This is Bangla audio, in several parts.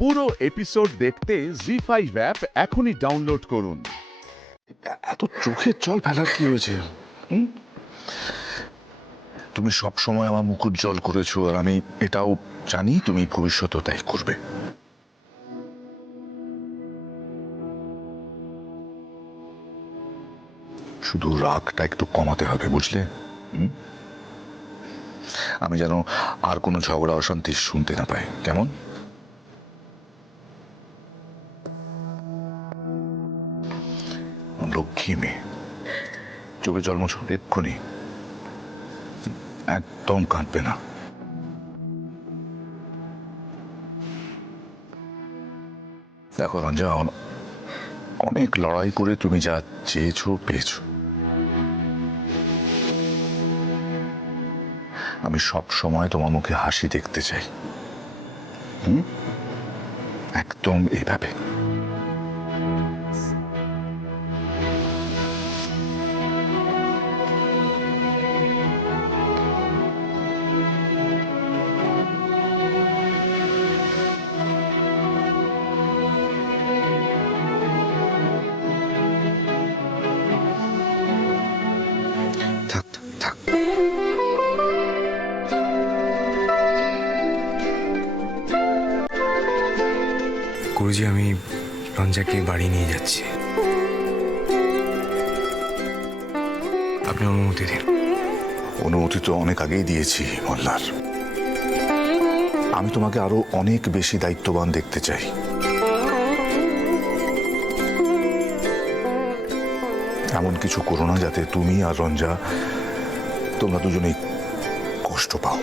পুরো এপিসোড দেখতে জি5 অ্যাপ এখনই ডাউনলোড করুন। এত চোখের জল ফেলার কি হয়েছে? তুমি সব সময় আমার মুখ উজ্জ্বল করেছো, আর আমি এটাও জানি তুমি ভবিষ্যতেও তাই করবে। শুধু রাগটা একটু কমাতে হবে, বুঝলে? আমি যেন আর কোনো ঝগড়া অশান্তি শুনতে না পাই, কেমন? লক্ষ্মী মেয়ে, চোখে জল মোছো এক্ষুনি, একদম কাঁদবে না। দেখো রঞ্জা, অনেক লড়াই করে তুমি যা চেয়েছো পেয়েছো। আমি সব সময় তোমার মুখে হাসি দেখতে চাই, একদম এইভাবে। থাক থাক। গুরুজি, আমি রঞ্জাকে বাড়ি নিয়ে যাচ্ছি। আপনি অনুমতি দিন। অনুমতি তো অনেক আগেই দিয়েছি মল্লার। আমি তোমাকে আরো অনেক বেশি দায়িত্ববান দেখতে চাই। এমন কিছু করো না যাতে তুমি আর রঞ্জা, তোমরা দুজনেই কষ্ট পাও।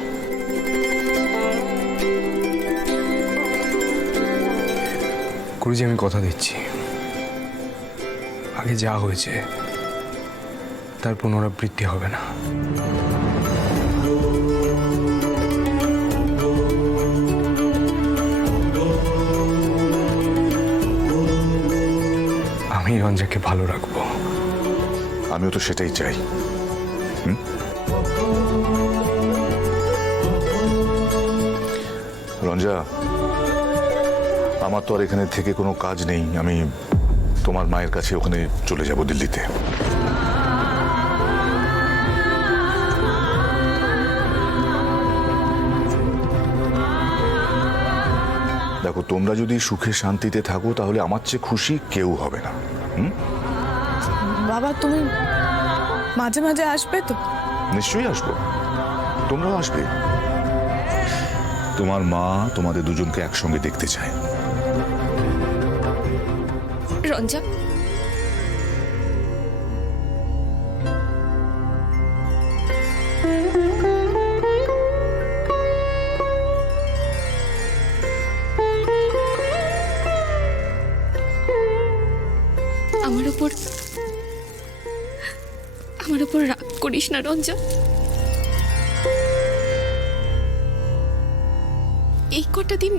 গুরুজি, আমি কথা দিচ্ছি, আগে যা হয়েছে তার পুনরাবৃত্তি হবে না। আমি রঞ্জাকে ভালো রাখবো। আমিও তো সেটাই চাই। রঞ্জা, আমার তো আর এখানে থেকে কোনো কাজ নেই। আমি তোমার মায়ের কাছে ওখানে চলে যাব, দিল্লিতে। দেখো, তোমরা যদি সুখে শান্তিতে থাকো তাহলে আমার চেয়ে খুশি কেউ হবে না। বাবা, তুমি মাঝে মাঝে আসবে তো? নিশ্চয়ই আসবো, তোমরাও আসবে। তোমার মা তোমাদের দুজনকে একসঙ্গে দেখতে চায়। রঞ্জা, আমার উপর রাগ করিস না রঞ্জা। এই কটা দিন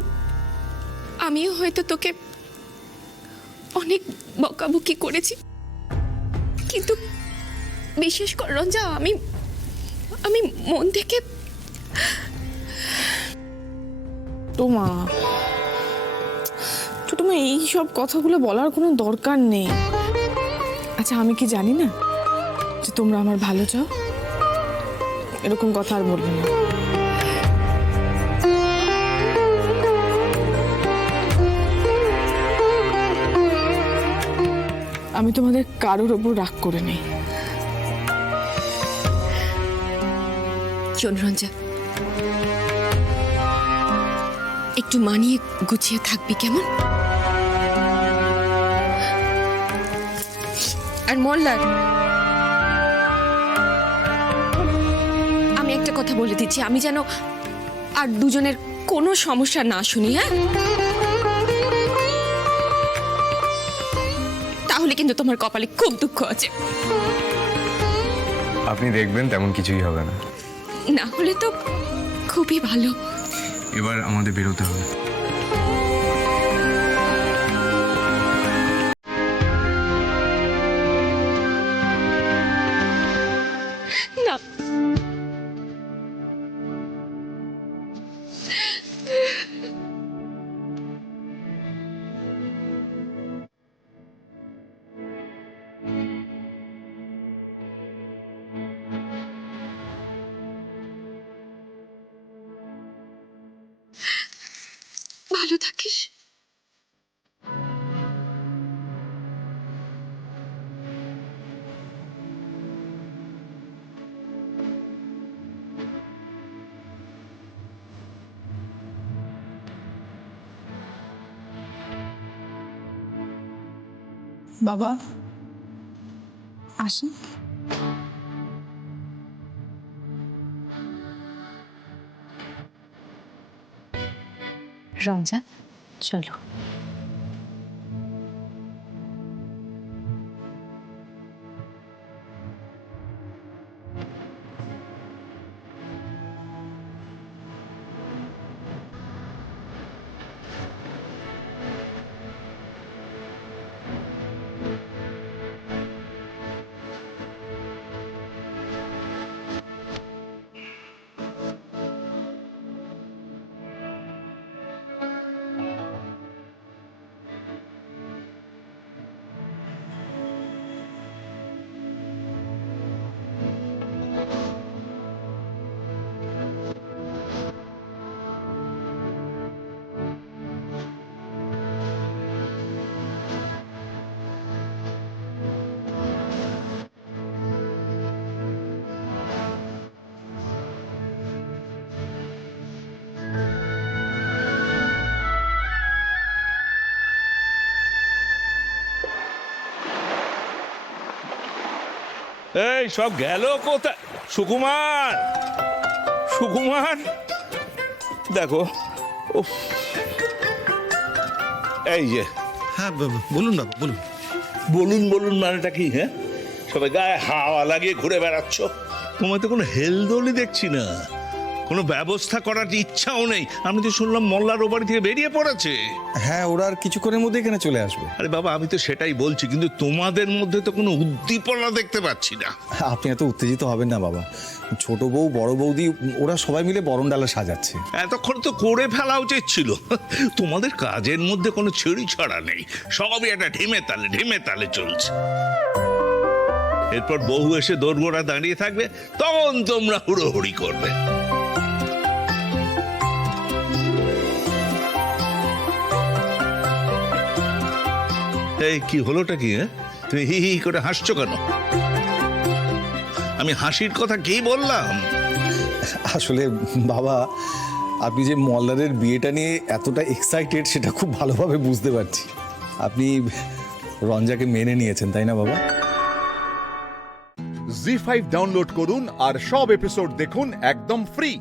আমিও হয়তো তোকে অনেক বকাবকি করেছি, কিন্তু বিশেষ কর রঞ্জা, আমি মন থেকে তোমা এই সব কথাগুলো বলার কোনো দরকার নেই। আচ্ছা, আমি কি জানি না যে তোমরা আমার ভালো চাও? এরকম কথা আর বলবে না। আমি তোমাদের কারোর ওপর রাগ করে নেই। শোন রঞ্জা, একটু মানিয়ে গুছিয়ে থাকবি, কেমন? আর মোল্লার, আমি একটা কথা বলে দিচ্ছি, আমি যেন আর দুজনের কোনো সমস্যা না শুনি, হ্যাঁ? তাহলে কিন্তু তোমার কপালে খুব দুঃখ আছে। আপনি দেখবেন তেমন কিছুই হবে না। না হলে তো খুবই ভালো। এবার আমাদের বেরোতে হবে। না, ভালো থাকিস। বাবা আসুন। রঞ্জা চলো। এই সব গেল কোথায়? সুকুমার, সুকুমার, দেখো উফ, এই যে হ্যাঁ বলুন বাবু বলুন। বলুন বলুন মানেটা কি? হ্যাঁ, সবাই গায়ে হাওয়া লাগিয়ে ঘুরে বেড়াচ্ছ, তোমার তো কোনো হেলদোলই দেখছি না, কোনো ব্যবস্থা করার ইচ্ছাও নেই। আমি তো শুনলাম মোল্লার ও বাড়ি থেকে বেরিয়ে পড়েছে। হ্যাঁ ওরা আর কিছুক্ষণের মধ্যে এখানে চলে আসবে। আরে বাবা, আমি তো সেটাই বলছি, কিন্তু তোমাদের মধ্যে তো কোনো উদ্দীপনা দেখতে পাচ্ছি না। আপনি এত উত্তেজিত হবেন না বাবা, ছোট বউ বড় বৌদি ওরা সবাই মিলে বরণ ডালা সাজাচ্ছে। এতক্ষণ তো করে ফেলা উচিত ছিল। তোমাদের কাজের মধ্যে কোনো ছিঁড়ি ছড়া নেই, সবই একটা ঢিমে তালে চলছে। এরপর বহু এসে দোরগোড়া দাঁড়িয়ে থাকবে, তখন তোমরা হুড়োহুড়ি করবে। এই কি হলোটা কি? হ্যাঁ, তুমি হি হি করে হাসছো কেন? আমি হাসির কথা কি বললাম? আসলে বাবা, আপনি যে মল্লারের বিয়েটা নিয়ে এতটা এক্সাইটেড সেটা খুব ভালোভাবে বুঝতে পারছি। আপনি রঞ্জাকে মেনে নিয়েছেন, তাই না বাবা? জি5 ডাউনলোড করুন আর সব এপিসোড দেখুন একদম ফ্রি।